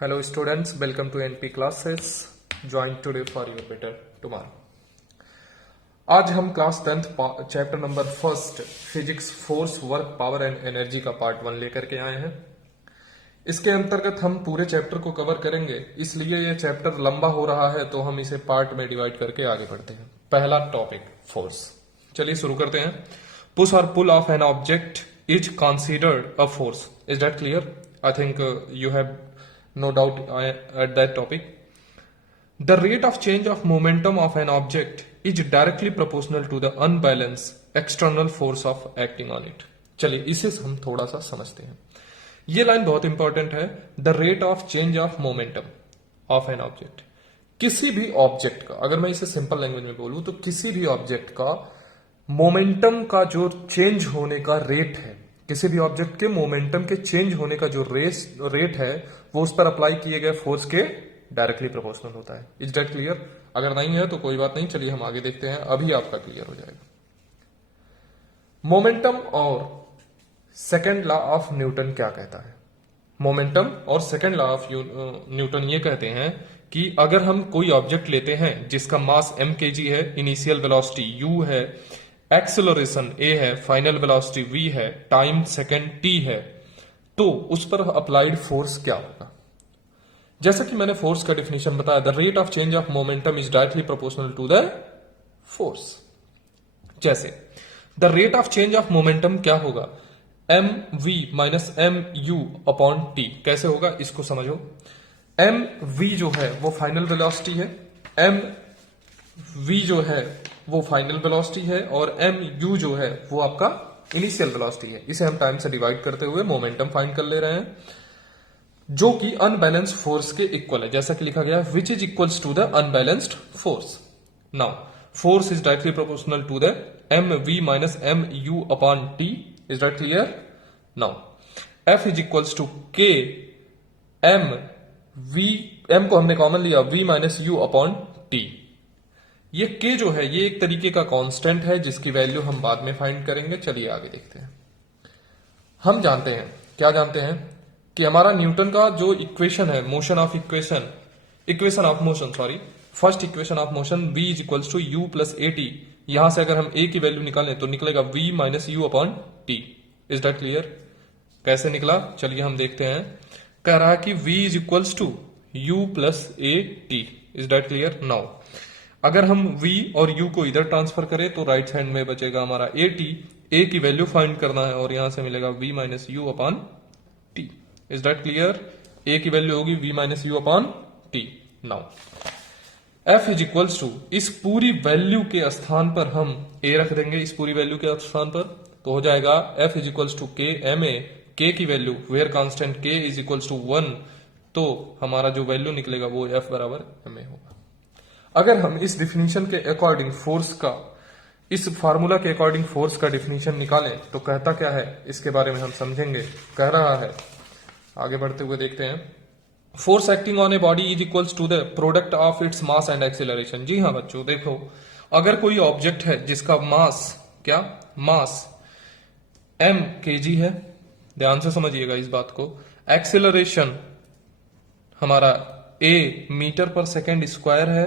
Hello students, welcome to NP classes. Join today for your better tomorrow. आज हम class 10th chapter number first physics force work power and energy का part 1 लेकर के आए हैं। इसके अंतर्गत हम पूरे चैप्टर को कवर करेंगे, इसलिए यह चैप्टर लंबा हो रहा है तो हम इसे पार्ट में डिवाइड करके आगे बढ़ते हैं। पहला टॉपिक फोर्स। चलिए शुरू करते हैं। पुश और pull of an object is considered a force. Is that clear? I think you have no doubt at that topic. The rate of change of momentum of an object is directly proportional to the unbalanced external force of acting on it. चलिए इसे हम थोड़ा सा समझते हैं। ये line बहुत important है। The rate of change of momentum of an object, किसी भी ऑब्जेक्ट का, अगर मैं इसे सिंपल लैंग्वेज में बोलूं तो किसी भी ऑब्जेक्ट का मोमेंटम का जो चेंज होने का रेट है, किसी भी ऑब्जेक्ट के मोमेंटम के चेंज होने का जो रेट है वो उस पर अप्लाई किए गए फोर्स के डायरेक्टली प्रोपोर्शनल होता है। Is that clear? अगर नहीं है तो कोई बात नहीं, चलिए हम आगे देखते हैं, अभी आपका क्लियर हो जाएगा। मोमेंटम और सेकेंड लॉ ऑफ न्यूटन क्या कहता है? मोमेंटम और सेकेंड लॉ ऑफ न्यूटन ये कहते हैं कि अगर हम कोई ऑब्जेक्ट लेते हैं जिसका मास mkg है, इनिशियल वेलोसिटी u है, एक्सेलरेशन a है, फाइनल वेलोसिटी v है, टाइम सेकेंड t है, तो उस पर अप्लाइड फोर्स क्या होगा? जैसा कि मैंने फोर्स का डेफिनेशन बताया, the rate of change of momentum is directly proportional to the force. जैसे the rate of change of momentum क्या होगा? mv minus mu upon t। कैसे होगा इसको समझो। mv जो है वो फाइनल वेलोसिटी है, mv जो है वो फाइनल वेलोसिटी है, और mu जो है वो आपका इनिशियल वेलोसिटी है। इसे हम टाइम से डिवाइड करते हुए मोमेंटम फाइंड कर ले रहे हैं, जो कि अनबैलेंस्ड फोर्स के इक्वल है, जैसा कि लिखा गया है, which is equals to the unbalanced force. Now force is directly proportional to the mv minus mu upon t। Is that clear? Now F is equals to k m को हमने common लिया, v minus u upon t। ये k जो है ये एक तरीके का कांस्टेंट है जिसकी वैल्यू हम बाद में फाइंड करेंगे। चलिए आगे देखते हैं। हम जानते हैं, क्या जानते हैं कि हमारा न्यूटन का जो इक्वेशन है, motion of equation of motion, first equation of motion v is equals to u plus A T. यहां से अगर हम a की वैल्यू निकालें तो निकलेगा v minus u upon t. Is that clear? कैसे निकला चलिए हम देखते हैं। कह रहा है कि v is equals to u plus A T. Is that clear? Now अगर हम v और u को इधर ट्रांसफर करें तो राइट हैंड में बचेगा हमारा ए टी। ए की वैल्यू फाइंड करना है और यहां से मिलेगा v minus u upon t. Is that clear? A की वैल्यू होगी v minus u upon t. Now F is equals to, इस पूरी वैल्यू के स्थान पर हम a रख देंगे, इस पूरी वैल्यू के स्थान पर, तो हो जाएगा F is equals to k ma। k की value where constant k is equals to 1, तो हमारा जो वैल्यू निकलेगा वो F बराबर ma होगा। अगर हम इस डिफिनीशन के अकॉर्डिंग फोर्स का, इस फार्मूला के अकॉर्डिंग फोर्स का डिफिनीशन निकालें तो कहता क्या है इसके बारे में हम समझेंगे। कह रहा है, आगे बढ़ते हुए देखते हैं, force acting on a body is equals to the product of its mass and acceleration. जी हाँ बच्चों, देखो अगर कोई ऑब्जेक्ट है जिसका मास, क्या मास mkg है, ध्यान से समझिएगा इस बात को, एक्सेलरेशन हमारा a मीटर पर सेकेंड स्क्वायर है,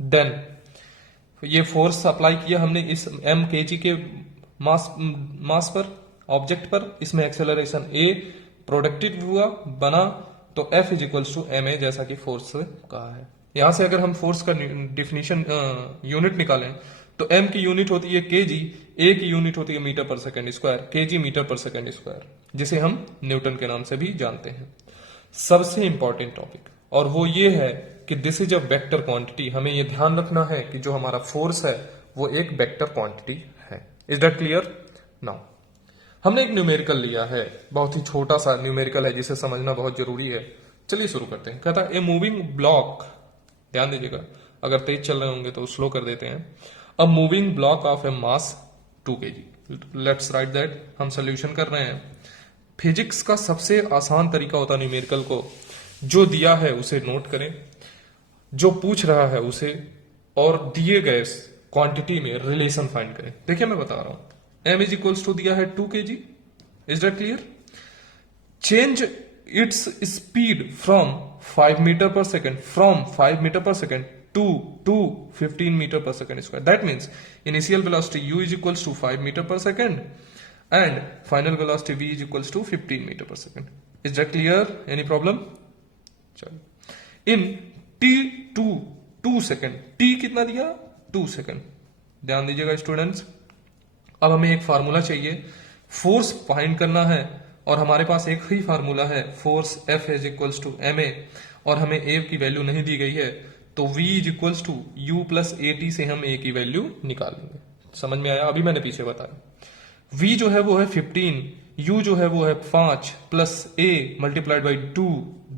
देन ये फोर्स अप्लाई किया हमने इस mkg के मास पर, ऑब्जेक्ट पर, इसमें एक्सेलरेशन a प्रोडक्टिव हुआ, बना, तो F is equals to ma, जैसा कि फोर्स से कहा है। यहां से अगर हम फोर्स का डिफिनीशन यूनिट निकालें तो m की यूनिट होती है kg, a की यूनिट होती है मीटर पर सेकेंड स्क्वायर, kg मीटर पर सेकेंड स्क्वायर, जिसे हम न्यूटन के नाम से भी जानते हैं। सबसे इंपॉर्टेंट टॉपिक और वो ये है कि this is a vector quantity. हमें ये ध्यान रखना है कि जो हमारा फोर्स है वो एक वेक्टर क्वांटिटी है। Is that clear? नाउ हमने एक न्यूमेरिकल लिया है, बहुत ही छोटा सा न्यूमेरिकल है जिसे समझना बहुत जरूरी है। चलिए शुरू करते हैं। कहता है ए मूविंग ब्लॉक, ध्यान दीजिएगा, अगर तेज चल रहे होंगे तो स्लो कर देते हैं। A moving block of A mass 2 kg। Let's write that. हम सोल्यूशन कर रहे हैं। फिजिक्स का सबसे आसान तरीका होता है न्यूमेरिकल को, जो दिया है उसे नोट करें, जो पूछ रहा है उसे, और दिए गए क्वांटिटी में रिलेशन फाइंड करें। देखिए मैं बता रहा हूं, m इज इक्वल्स टू दिया है 2 kg। Is that clear? Change its speed from 5 meter per second to 15 meter per second square. That means initial velocity u is equals to 5 meter per second and final velocity v is equals to 15 meter per second. Is that clear? Any problem? चलो in t2 second, t कितना दिया? 2 second. ध्यान दीजिएगा students. अब हमें एक formula चाहिए, force find करना है और हमारे पास एक ही फार्मूला है, force F is equals to ma और हमें a की वैल्यू नहीं दी गई है, तो v is equals to u plus at से हम a की वैल्यू निकालेंगे. समझ में आया? अभी मैंने पीछे बताया. v जो है वो है 15, u जो है वो है 5 plus a multiplied by 2.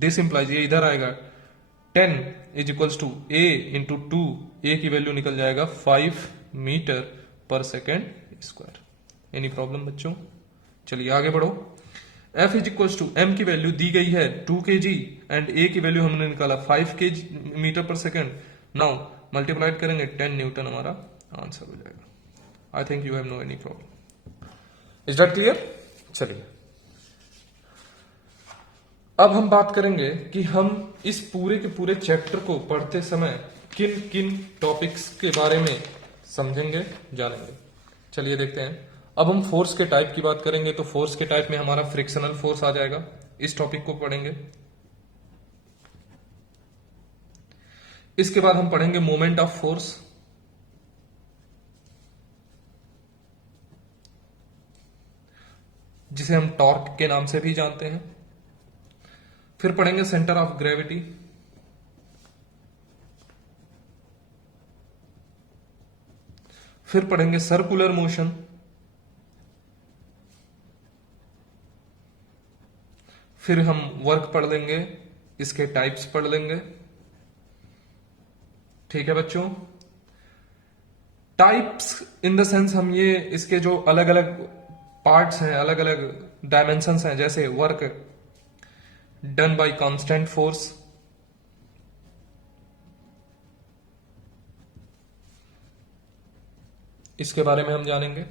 This implies, ये इधर आएगा 10 is equals to a into 2. a की वैल्यू निकल जाएगा 5 मीटर पर सेकेंड स्क्वायर. एनी प्रॉब्लम बच्चों? चलिए आगे बढ़ो. F is equals to m की वैल्यू दी गई है 2 kg एंड a की वैल्यू हमने निकाला 5 kg मीटर पर सेकेंड. नाउ मल्टीप्लाइड करेंगे 10 न्यूटन, हमारा आंसर हो जाएगा. I think you have no any problem. Is that clear? चलिए अब हम बात करेंगे कि हम इस पूरे के पूरे चैप्टर को पढ़ते समय किन किन टॉपिक्स के बारे में समझेंगे, जानेंगे. चलिए देखते हैं. अब हम फोर्स के टाइप की बात करेंगे, तो फोर्स के टाइप में हमारा फ्रिक्शनल फोर्स आ जाएगा. इस टॉपिक को पढ़ेंगे. इसके बाद हम पढ़ेंगे मोमेंट ऑफ फोर्स, जिसे हम टॉर्क के नाम से भी जानते हैं. फिर पढ़ेंगे सेंटर ऑफ ग्रेविटी. फिर पढ़ेंगे सर्कुलर मोशन. फिर हम वर्क पढ़ लेंगे, इसके टाइप्स पढ़ लेंगे. ठीक है बच्चों? टाइप्स इन द सेंस हम ये इसके जो अलग अलग पार्ट्स हैं, अलग अलग डायमेंशंस हैं, जैसे work done by constant force, इसके बारे में हम जानेंगे.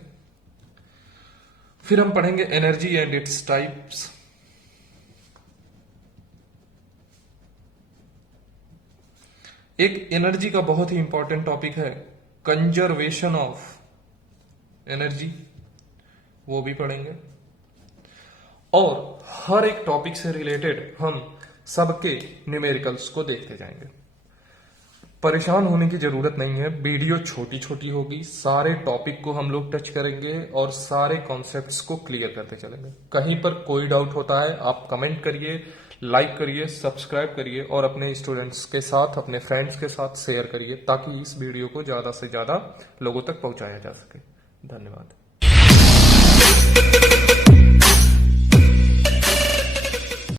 फिर हम पढ़ेंगे एनर्जी एंड इट्स टाइप्स. एक एनर्जी का बहुत ही इंपॉर्टेंट टॉपिक है कंजर्वेशन ऑफ एनर्जी, वो भी पढ़ेंगे. और हर एक टॉपिक से रिलेटेड हम सबके न्यूमेरिकल्स को देखते जाएंगे. परेशान होने की जरूरत नहीं है, वीडियो छोटी छोटी होगी. सारे टॉपिक को हम लोग टच करेंगे और सारे कॉन्सेप्ट्स को क्लियर करते चलेंगे. कहीं पर कोई डाउट होता है आप कमेंट करिए, लाइक करिए, सब्सक्राइब करिए और अपने स्टूडेंट्स के साथ, अपने फ्रेंड्स के साथ शेयर करिए, ताकि इस वीडियो को ज्यादा से ज्यादा लोगों तक पहुंचाया जा सके. धन्यवाद.